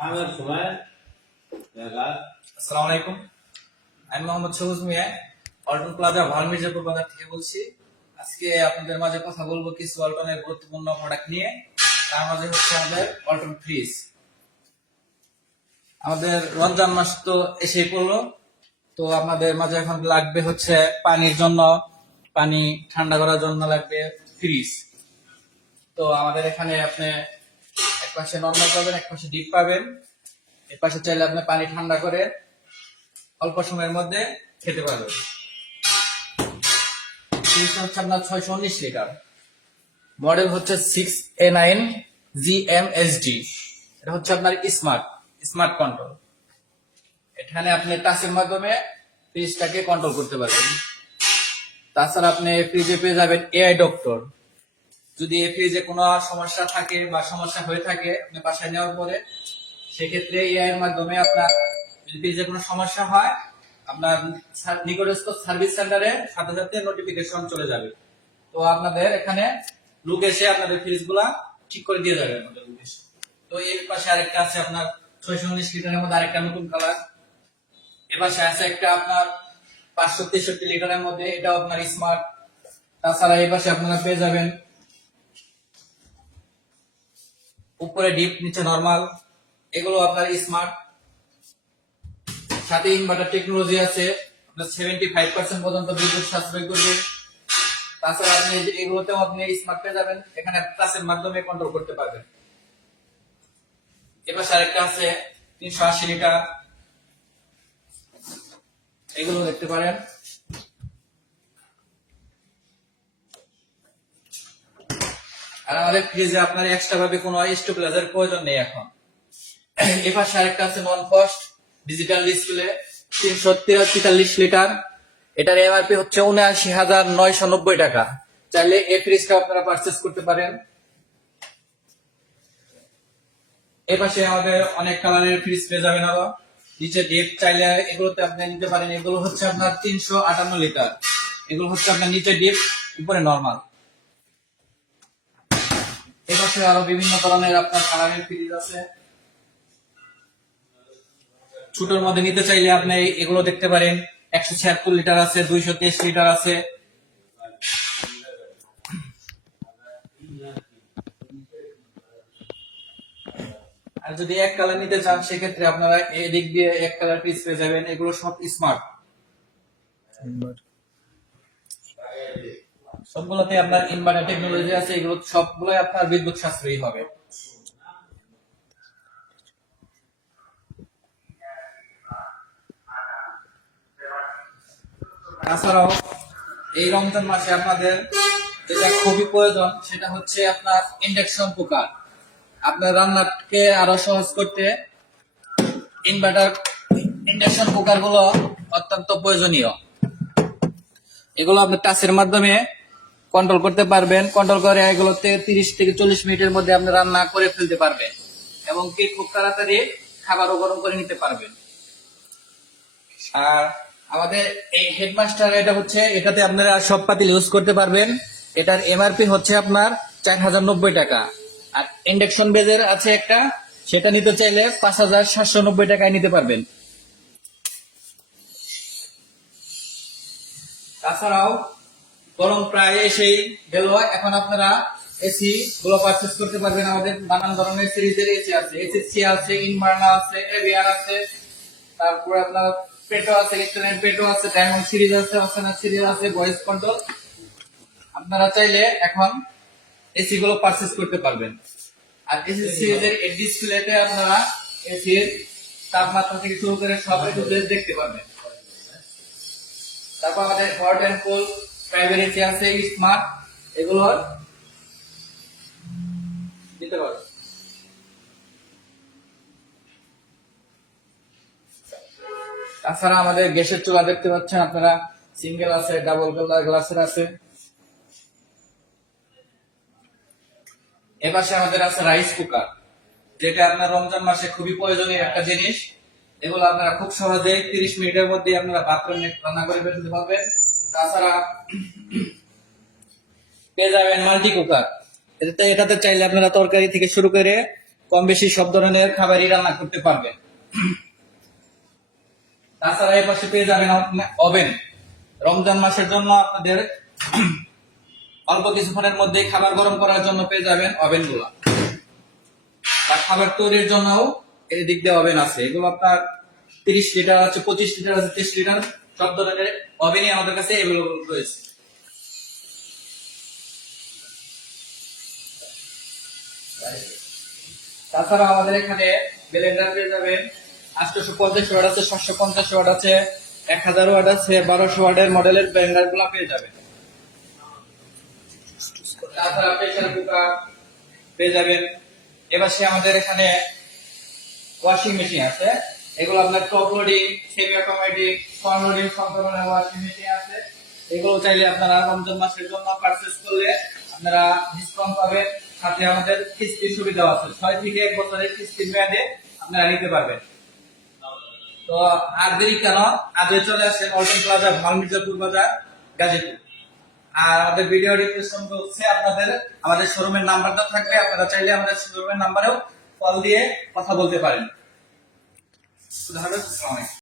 আসসালামু আলাইকুম। আমি মোহাম্মদ সবুজ মিয়া, অল্টন প্লাজা ভার্মিজাপুর বাজার থেকে বলছি। আজকে আপনাদের মাঝে কথা বলবো কিছু অল্টনের গুরুত্বপূর্ণ প্রোডাক্ট নিয়ে। তার মাঝে হচ্ছে আমাদের অল্টন ফ্রিজ। আমাদের রমজান মাস তো এসেই পড়লো, তো আপনাদের মাঝে এখন লাগবে হচ্ছে পানির জন্য, পানি ঠান্ডা করার জন্য লাগবে ফ্রিজ। তো আমাদের এখানে আপনি এক পাশে নর্মাল পাবেন, এক পাশে ডিপ পাবেন। এর পাশে চাইলে আপনি পানি ঠান্ডা করে অল্প সময়ের মধ্যে খেতে পারবেন। ফ্রিজটা হচ্ছে আপনার 619 লিটার, মডেল হচ্ছে 6A9 GMSD। এটা হচ্ছে আপনার স্মার্ট কন্ট্রোল। এখানে আপনি টাচের মাধ্যমে ফ্রিজটাকে কন্ট্রোল করতে পারবেন। তাছাড়া আপনি ফ্রিজে পেয়ে যাবেন এআই ডক্টর। যদি এই ফ্রিজে কোনো সমস্যা থাকে বা সমস্যা হয়ে থাকে আপনি বাসায় নেওয়ার পরে, সেক্ষেত্রে এআই এর মাধ্যমে আপনার যদি ফ্রিজে কোনো সমস্যা হয়, আপনার নিকটস্থ সার্ভিস সেন্টারে সাথে সাথে নোটিফিকেশন চলে যাবে। তো আপনাদের এখানে লোক এসে আপনাদের ফ্রিজ গুলা ঠিক করে দিয়ে যাবে আমাদের লোক এসে। তো এর পাশে আরেকটা আছে আপনার 619 লিটারের মধ্যে আরেকটা নতুন কালার। এর পাশে আছে একটা আপনার 563 লিটারের মধ্যে, এটাও আপনার স্মার্ট। তাছাড়া এই পাশে আপনারা পেয়ে যাবেন উপরে ডিপ, নিচে নরমাল, এগুলো আপনার স্মার্ট। সাথে ইনভার্টার টেকনোলজি আছে, আপনার 75% পর্যন্ত বিদ্যুৎ সাশ্রয় করবে। তাছাড়া আপনি এগুলোতেও আপনি স্মার্ট পেয়ে যাবেন, এখানে টাচের মাধ্যমে কন্ট্রোল করতে পারবেন। এবার আরেকটা আছে 380 লিটার, এগুলো দেখতে পারেন। আর আমাদের ফ্রিজে আপনার এক্সট্রা ভাবে কোনো স্টেবিলাইজার প্রয়োজন নেই এখন। এবার আরেকটা আছে নন কস্ট ডিজিটাল ডিসপ্লে 343 লিটার, এটার এমআরপি হচ্ছে ৭৯,৯৯০ টাকা। চাইলে এই ফ্রিজটা আপনারা পারচেজ করতে পারেন। এই পাশে আমাদের অনেক কালারের ফ্রিজ পেয়ে যাবেন আরো। নিচে ডিপ চাইলে এগুলোতে আপনি নিতে পারেন। এগুলো হচ্ছে আপনার 358 লিটার, এগুলো হচ্ছে আপনার নিচে ডিপ, উপরে নরমাল। এই পাশে আরো বিভিন্ন ধরনের আপনার কালারের ফ্রিজ আছে। ছোটর মধ্যে নিতে চাইলে আপনি এগুলো দেখতে পারেন। 176 লিটার আছে, 223 লিটার আছে। আর যদি এক কালার নিতে চান, সেক্ষেত্রে আপনারা এদিক দিয়ে এক কালার ফ্রিজ পেয়ে যাবেন। এগুলো সব স্মার্ট, সবগুলোতে আপনার ইনভার্টার টেকনোলজি আছে। এগুলো সবগুলোই আপনার বিদ্যুৎ সাশ্রয়ী হবে। তাছাড়াও এই রমজান মাসে আপনাদের যেটা খুবই প্রয়োজন, সেটা হচ্ছে আপনার ইন্ডাকশন কুকার। আপনার রান্নাকে আরো সহজ করতে ইন্ডাকশন কুকার গুলো অত্যন্ত প্রয়োজনীয়। এগুলো আপনি টাচের মাধ্যমে কন্ট্রোল করতে পারবেন। কন্ট্রোল করে এগুলোতে 30 থেকে 40 মিনিটের মধ্যে আপনি রান্না করে ফেলতে পারবেন, এবং কি খুব তাড়াতাড়ি খাবারও গরম করে নিতে পারবেন। আর আমাদের এই হেডমাস্টার এটা হচ্ছে, এটাতে আপনারা সব পাতিল ইউজ করতে পারবেন। এটার এমআরপি হচ্ছে আপনার 4,090 টাকা। আর ইন্ডাকশন বেজের আছে একটা, সেটা নিতে চাইলে 5,790 টাকায় নিতে পারবেন। তাছাড়াও গরম প্রায় এসেই গেল, এখন আপনারা এসি গুলো পারচেজ করতে পারবেন। আমাদের নানান ধরনের সিরিজের এসি আছে, এসিসি আছে, ইনভার্না আছে, এভিআর আছে, তারপরে আপনার পেটো আছে, ইলেকট্রনিক পেটো আছে, ডায়মন্ড সিরিজ আছে, অসেনা সিরিজ আছে, ভয়েস কন্ট্রোল। আপনারা চাইলে এখন এসি গুলো পারচেজ করতে পারবেন। আর এসি সিরিজের এই ডিসপ্লেতে আপনারা এসির তাপমাত্রা থেকে শুরু করে সব কিছু দেখতে পারবেন। তারপর আমাদের hot and cold private AC আছে স্মার্ট, এগুলো দিতে পারবেন। তাছাড়া আমাদের গ্যাসের চুলা দেখতে পাচ্ছেন আপনারা, সিঙ্গেল আছে, ডাবল গ্লাসের আছে। এপাশে আমাদের আছে রাইস কুকার, যেটা আপনার রমজান মাসে খুবই প্রয়োজনীয় একটা জিনিস। এগুলো আপনারা খুব সহজে 30 মিনিটের মধ্যে আপনারা ভাত রান্না করে ফেলতে পারবেন। তাছাড়া পেয়ে যাবেন মাল্টি কুকার, এটাতে চাইলে আপনারা তরকারি থেকে শুরু করে কম বেশি সব ধরনের খাবারই রান্না করতে পারবেন। তাছাড়া এই পাশে পেয়ে যাবেন ওভেন। রমজান মাসের জন্য আপনাদের অল্প কিছুক্ষণের মধ্যেই খাবার গরম করার জন্য পেয়ে যাবেন ওভেন গুলা, বা খাবার তৈরির জন্য এই দিক দিয়ে ওভেন আছে। এগুলো আপনার 30 লিটার আছে, 25 লিটার আছে, 30 লিটার, সব ধরনের ওভেনই আমাদের কাছে অ্যাভেলেবল রয়েছে। তাছাড়া আমাদের এখানে ব্লেন্ডার পেয়ে যাবেন 850 ওয়াট আছে, 750 ওয়াট আছে, 1000 ওয়াট আছে, 1200 ওয়াটের মডেলের ব্লেন্ডার গুলা পেয়ে যাবেন। তাছাড়া প্রেসার কুকার পেয়ে যাবেন। এবার আমাদের এখানে ওয়াশিং মেশিন আছে। এগুলো আপনার top loading, semi automatic, front loading সব ধরনের ওয়াশিং মেশিন আছে। এগুলো চাইলে আপনারা রমজান মাসের জন্য পারচেজ করলে আপনারা ডিসকাউন্ট পাবেন, সাথে আমাদের কিস্তির সুবিধা আছে। 6 থেকে 1 বছরের কিস্তির মেয়াদে আপনারা নিতে পারবেন। তো আর দেরি কেন, আজই চলে আসেন অল্টন প্লাজা, ভাল মির্জাপুর বাজার, গাজীপুর। আর আমাদের ভিডিও ডিসক্রিপশন বক্সে আপনাদের আমাদের শোরুমের নাম্বারটা থাকবে, আপনারা চাইলে আমাদের শোরুমের নাম্বারেও কল দিয়ে কথা বলতে পারেন।